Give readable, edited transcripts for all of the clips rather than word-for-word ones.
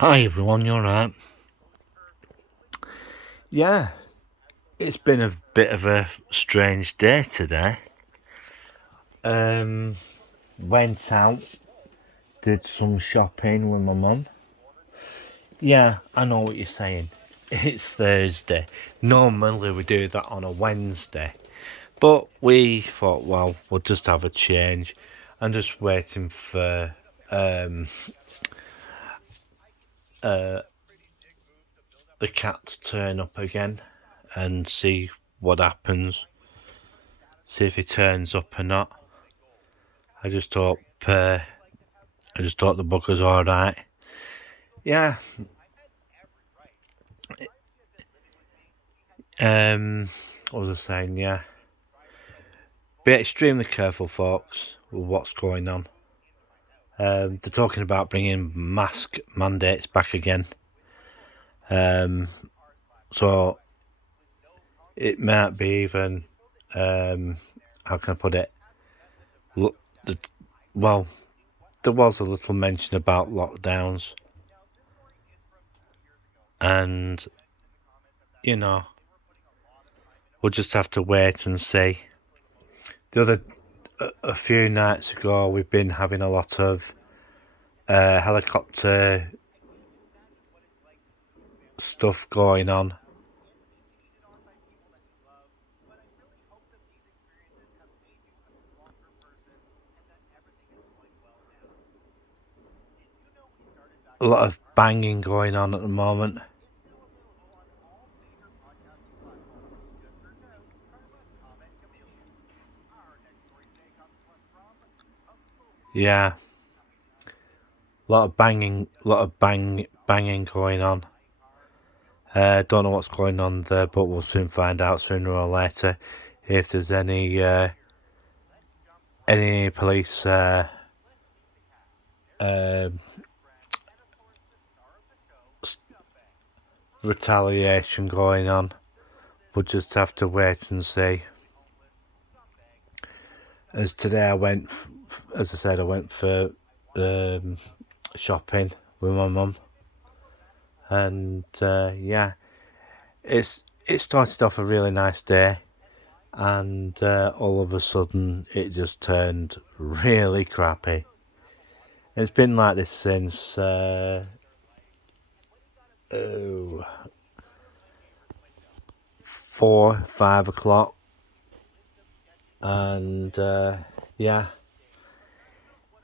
Hi everyone, you alright? Yeah, it's been a bit of a strange day today. Um, Went out, did some shopping with my mum. Yeah, I know what you're saying. It's Thursday. Normally we do that on a Wednesday, but we thought, well, we'll just have a change. I'm just waiting for um, uh, the cat to turn up again and see what happens. See if he turns up or not. I just hope I just thought the book was alright. Yeah. What was I saying? Yeah. Be extremely careful, folks, with what's going on. They're talking about bringing mask mandates back again. So it might be even, how can I put it? Look, well, there was a little mention about lockdowns, and you know, we'll just have to wait and see. The other a few nights ago, we've been having a lot of helicopter stuff going on. A lot of banging going on at the moment. Yeah, a lot of banging going on. Don't know what's going on there, but we'll soon find out sooner or later if there's any police um retaliation going on. We'll just have to wait and see. As today, as I said, I went for shopping with my mum, and yeah, it started off a really nice day, and all of a sudden it just turned really crappy. It's been like this since oh, 4, 5 o'clock, and yeah,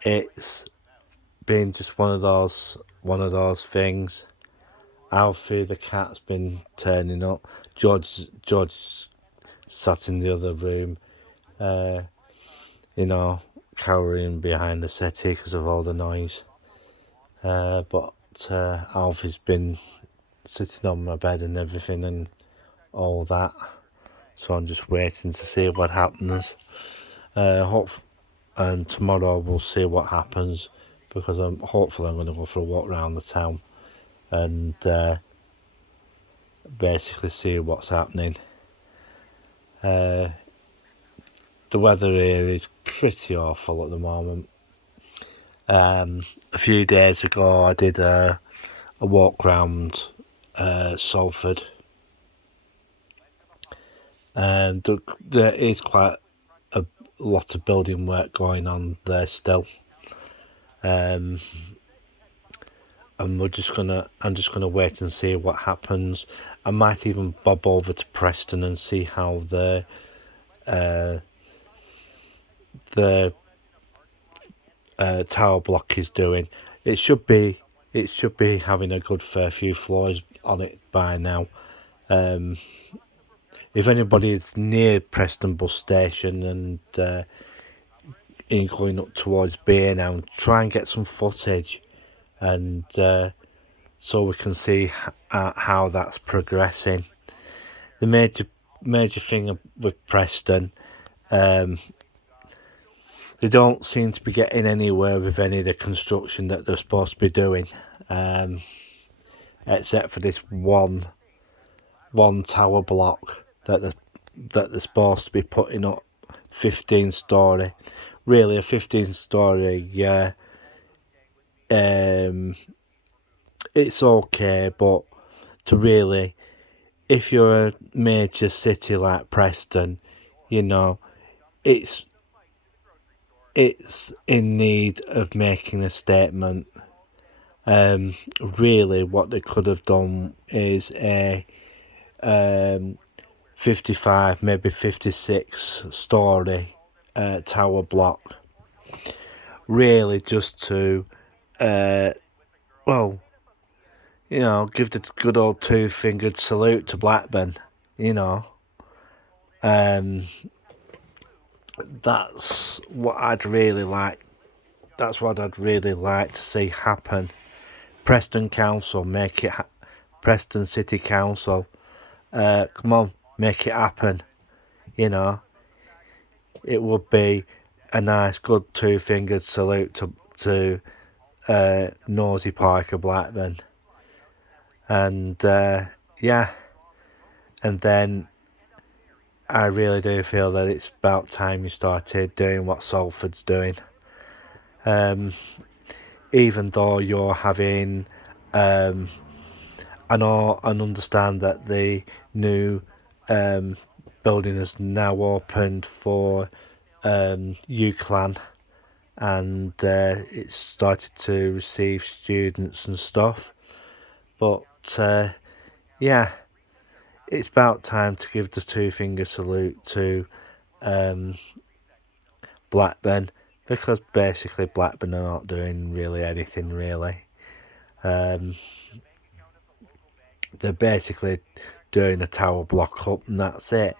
it's been just one of those things. Alfie the cat's been turning up. George sat in the other room, uh, cowering behind the settee because of all the noise. But Alfie's been sitting on my bed and everything and all that. So I'm just waiting to see what happens. Hope and tomorrow we'll see what happens because hopefully I'm going to go for a walk around the town and basically see what's happening. The weather here is pretty awful at the moment. A few days ago, I did a walk round Salford, and there is quite a lot of building work going on there still. Um, and I'm just gonna wait and see what happens. I might even bob over to Preston and see how uh, the tower block is doing. It should be having a good fair few floors on it by now. Um, if anybody is near Preston bus station and in going up towards Beer now, try and get some footage, and so we can see how that's progressing. The major thing with Preston, um, they don't seem to be getting anywhere with any of the construction that they're supposed to be doing, um, except for this one tower block that they're supposed to be putting up, 15-story. Really, a 15-story um, it's okay, but to really, if you're a major city like Preston, you know, it's it's in need of making a statement. Really, what they could have done is a 55, maybe 56 story tower block. Really, just to, well, give the good old two-fingered salute to Blackburn. You know, um, that's what I'd really like. That's what I'd really like to see happen. Preston Council, make it. Preston City Council, come on, make it happen. You know, it would be a nice, good two-fingered salute to Nosy Parker Blackburn, and yeah, and then I really do feel that it's about time you started doing what Salford's doing. Even though you're having, I know and understand that the new building is now opened for UCLan, and it's started to receive students and stuff. But yeah, it's about time to give the two-finger salute to Blackburn, because basically Blackburn are not doing really anything really. They're basically doing a tower block up and that's it.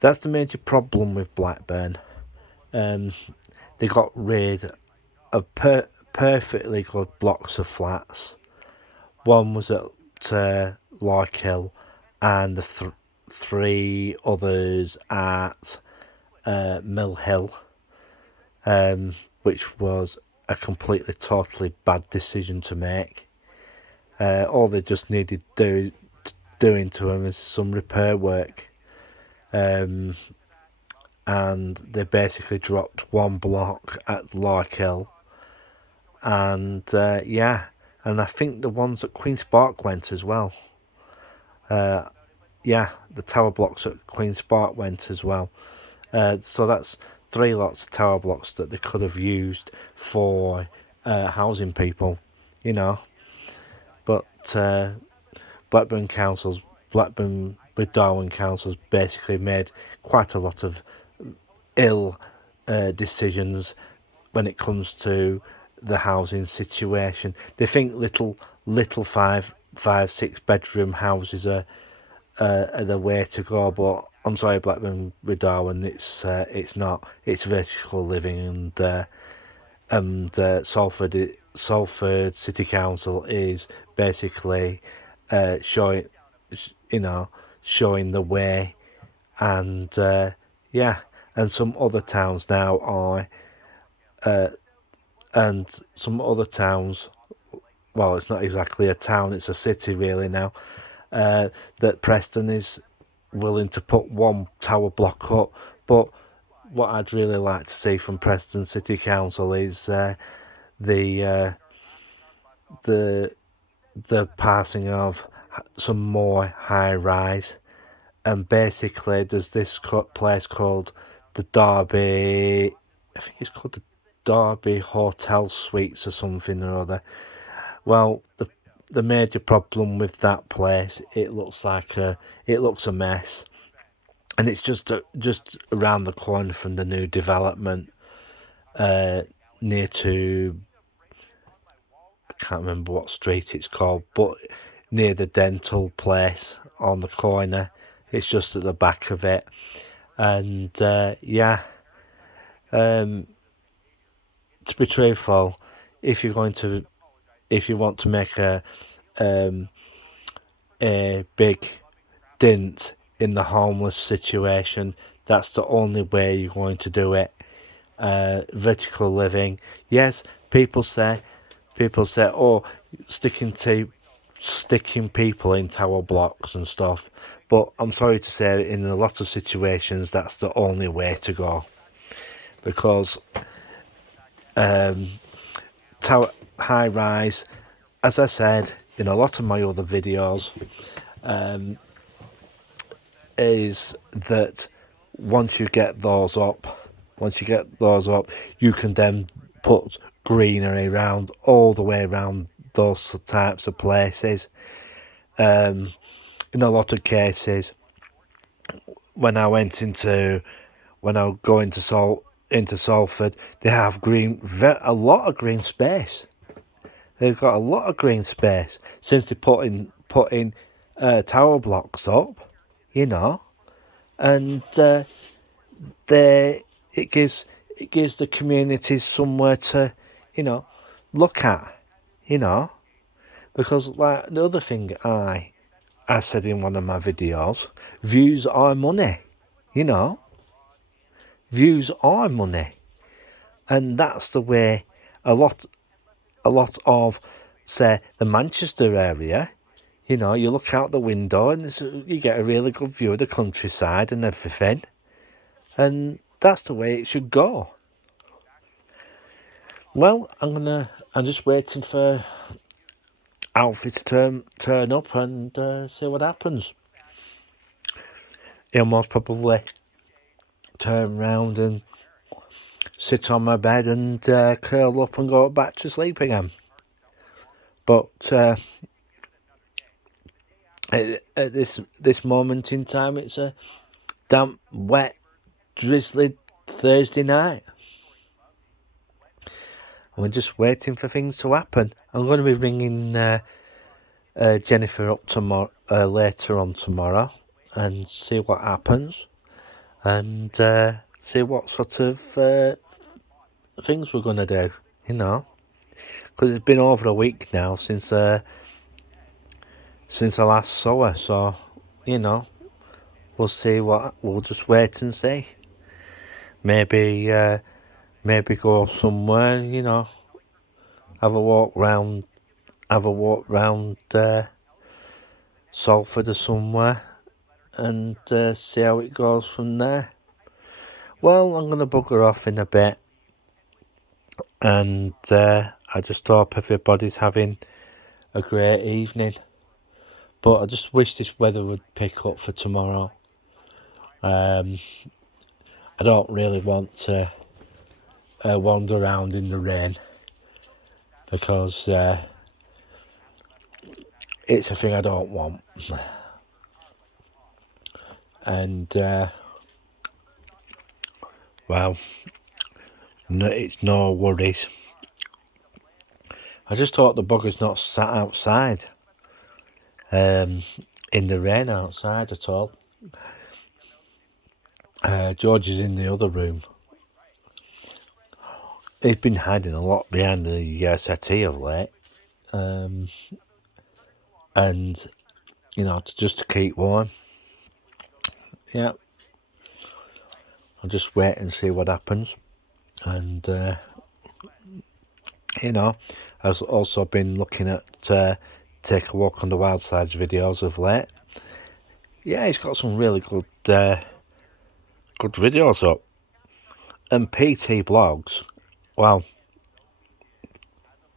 That's the major problem with Blackburn. They got rid of perfectly good blocks of flats. One was at Larkhill, and the three others at Mill Hill, which was a completely, totally bad decision to make. All they just needed doing to them is some repair work. And they basically dropped one block at Larkhill, and and I think the ones at Queen's Park went as well. The tower blocks at Queen's Park went as well. So that's 3 lots of tower blocks that they could have used for housing people, you know. But Blackburn with Darwen Council's basically made quite a lot of ill decisions when it comes to the housing situation. They think little 5, 6 bedroom houses are the way to go, but I'm sorry, Blackburn with Darwen, it's not. It's vertical living, and Salford City Council is basically showing the way, and and some other towns now are, and some other towns. Well, it's not exactly a town; it's a city really now. That Preston is willing to put one tower block up, but what I'd really like to see from Preston City Council is the passing of some more high rise, and basically there's this place called the Derby. I think it's called the Derby Hotel Suites or something or other. Well, the major problem with that place, it looks a mess, and it's just around the corner from the new development near to, I can't remember what street it's called, but near the dental place on the corner. It's just at the back of it, and to be truthful, if you want to make a big dent in the homeless situation, that's the only way you're going to do it. Vertical living, yes, people say, oh, sticking people in tower blocks and stuff, but I'm sorry to say, in a lot of situations, that's the only way to go, because tower high rise, as I said in a lot of my other videos, is that once you get those up, you can then put greenery around all the way around those types of places. In a lot of cases, when I go into Salford, they have a lot of green space. They've got a lot of green space since they putting tower blocks up, and it gives the communities somewhere to, look at, because like the other thing I said in one of my videos, views are money, views are money, and that's the way a lot of, say, the Manchester area. You look out the window and you get a really good view of the countryside and everything. And that's the way it should go. Well, I'm just waiting for Alfie to turn up and see what happens. He'll most probably turn round and sit on my bed and curl up and go back to sleep again. But at this moment in time, it's a damp, wet, drizzly Thursday night. And we're just waiting for things to happen. I'm going to be ringing Jennifer up later on tomorrow and see what happens, and see what sort of things we're going to do, because it's been over a week now since I last saw her, so we'll just wait and see. Maybe go somewhere, have a walk round Salford or somewhere, and see how it goes from there. Well, I'm going to bugger off in a bit, and I just hope everybody's having a great evening. But I just wish this weather would pick up for tomorrow. I don't really want to wander around in the rain, because it's a thing I don't want. And well, it's no worries. I just thought the bugger's not sat outside in the rain outside at all. George is in the other room. He's been hiding a lot behind the settee of late, and just to keep warm. Yeah, I'll just wait and see what happens. And I've also been looking at Take a Walk on the Wild Sides videos of late. Yeah, he's got some really good videos up. And PT Blogs, well,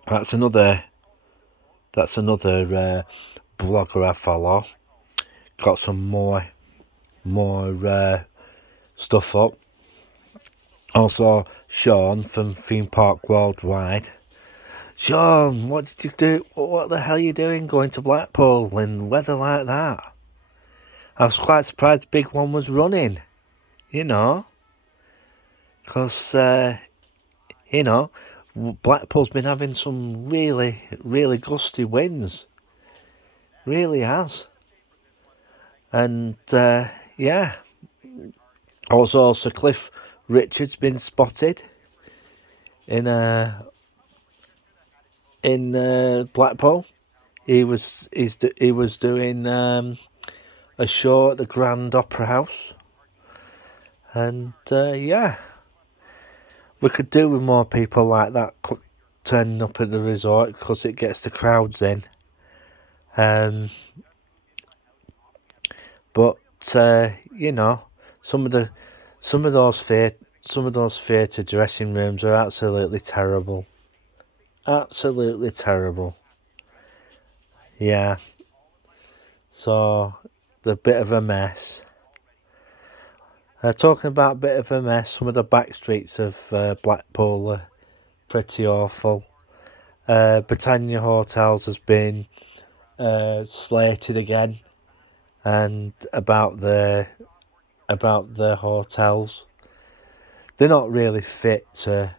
that's another blogger I follow. Got some more stuff up. Also, Sean from Theme Park Worldwide. Sean, what did you do? What the hell are you doing going to Blackpool in weather like that? I was quite surprised the big one was running, because, Blackpool's been having some really, really gusty winds. Really has. And, yeah. Also, Sir Cliff Richard's been spotted in Blackpool. He was doing a show at the Grand Opera House, and yeah, we could do with more people like that turning up at the resort, because it gets the crowds in. But some of those theatre dressing rooms are absolutely terrible. Absolutely terrible. Yeah, so the bit of a mess. Talking about a bit of a mess, some of the back streets of Blackpool are pretty awful. Britannia Hotels has been slated again, and about the hotels, they're not really fit to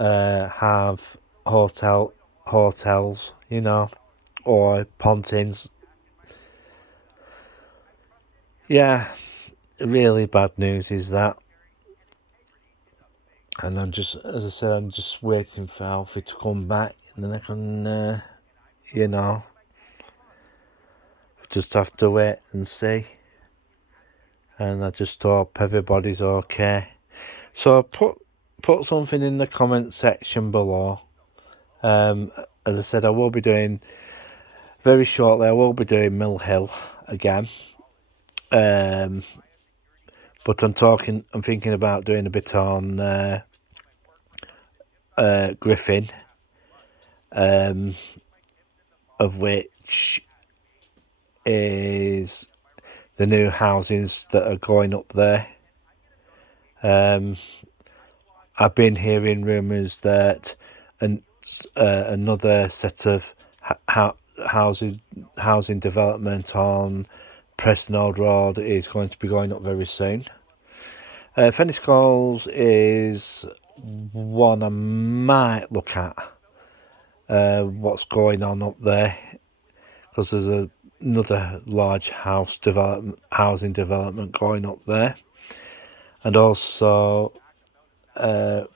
have hotels, or pontins. Yeah, really bad news is that. And as I said, I'm just waiting for Alfie to come back, and then I can, just have to wait and see. And I just hope everybody's okay. So put something in the comment section below. As I said, I will be doing very shortly. I will be doing Mill Hill again. But I'm thinking about doing a bit on Griffin, of which is the new housings that are going up there. I've been hearing rumours that another set of housing development on Preston Old Road is going to be going up very soon. Fenny-Scoles is one I might look at, what's going on up there, because there's another large housing development going up there, and also and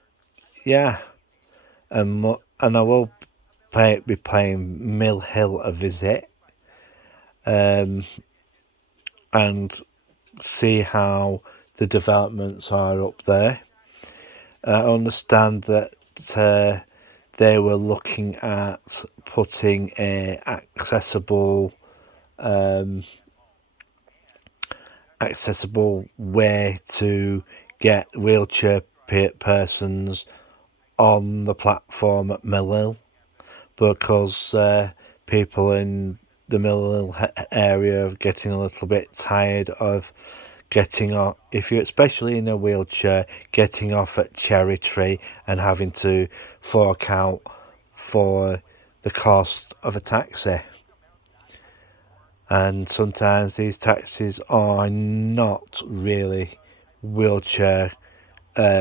I will be paying Mill Hill a visit, and see how the developments are up there. I understand that they were looking at putting a accessible way to get wheelchair persons on the platform at Mill Hill, because people in the Mill Hill area are getting a little bit tired of getting off, if you're especially in a wheelchair, getting off at Cherry Tree and having to fork out for the cost of a taxi. And sometimes these taxis are not really wheelchair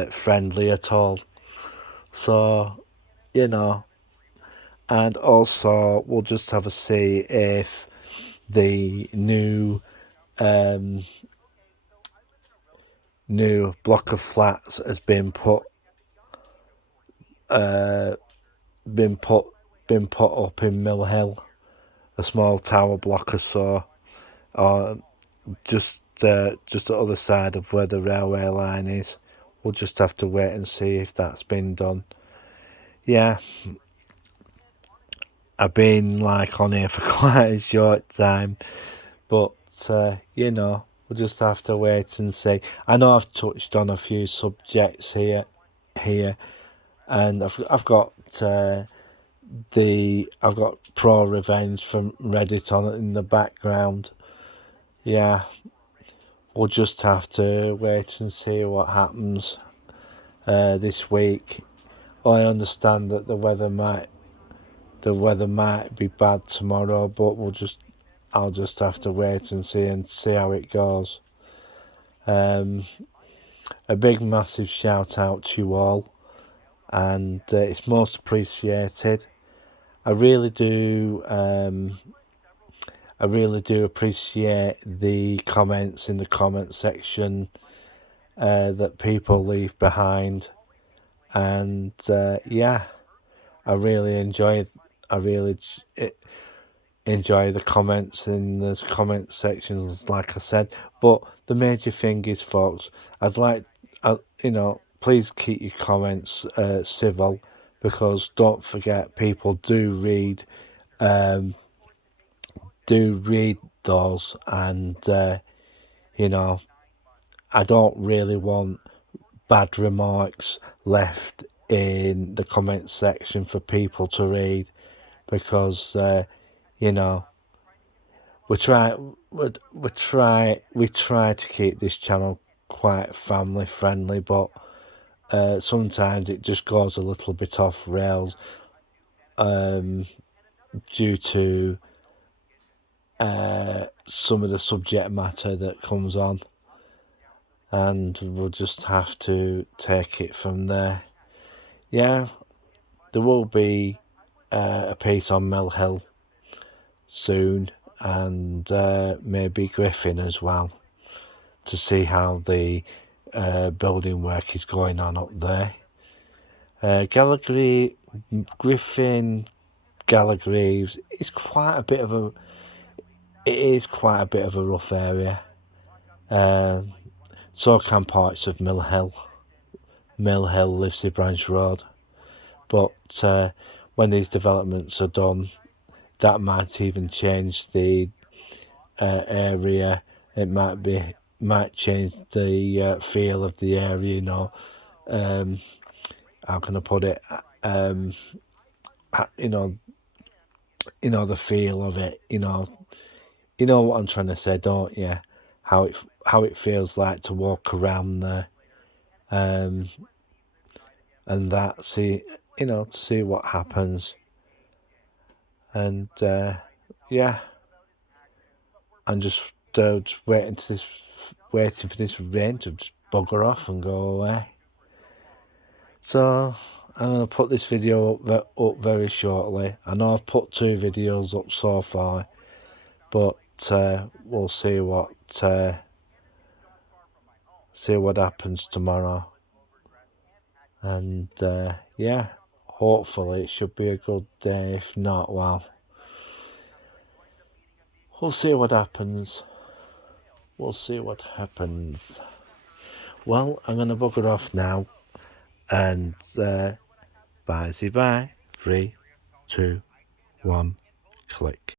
friendly at all. So, and also we'll just have a see if the new block of flats has been put up in Mill Hill, a small tower block or so, or just the other side of where the railway line is. We'll just have to wait and see if that's been done. Yeah, I've been on here for quite a short time, but we'll just have to wait and see. I know I've touched on a few subjects here, and I've got Pro Revenge from Reddit on in the background. Yeah, we'll just have to wait and see what happens this week. I understand that the weather might be bad tomorrow, but I'll just have to wait and see how it goes. A big massive shout out to you all, and it's most appreciated. I really do appreciate the comments in the comment section that people leave behind, and I really enjoy the comments in the comment sections, like I said. But the major thing is, folks, please keep your comments civil, because don't forget, people do read those, and I don't really want bad remarks left in the comment section for people to read, because we try we try to keep this channel quite family friendly, but sometimes it just goes a little bit off rails due to some of the subject matter that comes on, and we'll just have to take it from there. Yeah, there will be a piece on Mill Hill soon, and maybe Griffin as well, to see how the building work is going on up there. Griffin, Gallagreaves is quite a bit of a rough area. So can parts of Mill Hill, Livesey Branch Road. But when these developments are done, that might even change the area. It might change the feel of the area. How can I put it? The feel of it. You know what I'm trying to say, don't you? How it feels like to walk around there, and that to see what happens, and yeah, I'm just waiting for this rain to just bugger off and go away. So I'm gonna put this video up very shortly. I know I've put 2 videos up so far, but we'll see what happens tomorrow, and yeah, hopefully it should be a good day. If not, well, we'll see what happens. Well, I'm gonna bugger off now, and bye. 3, 2, 1, click.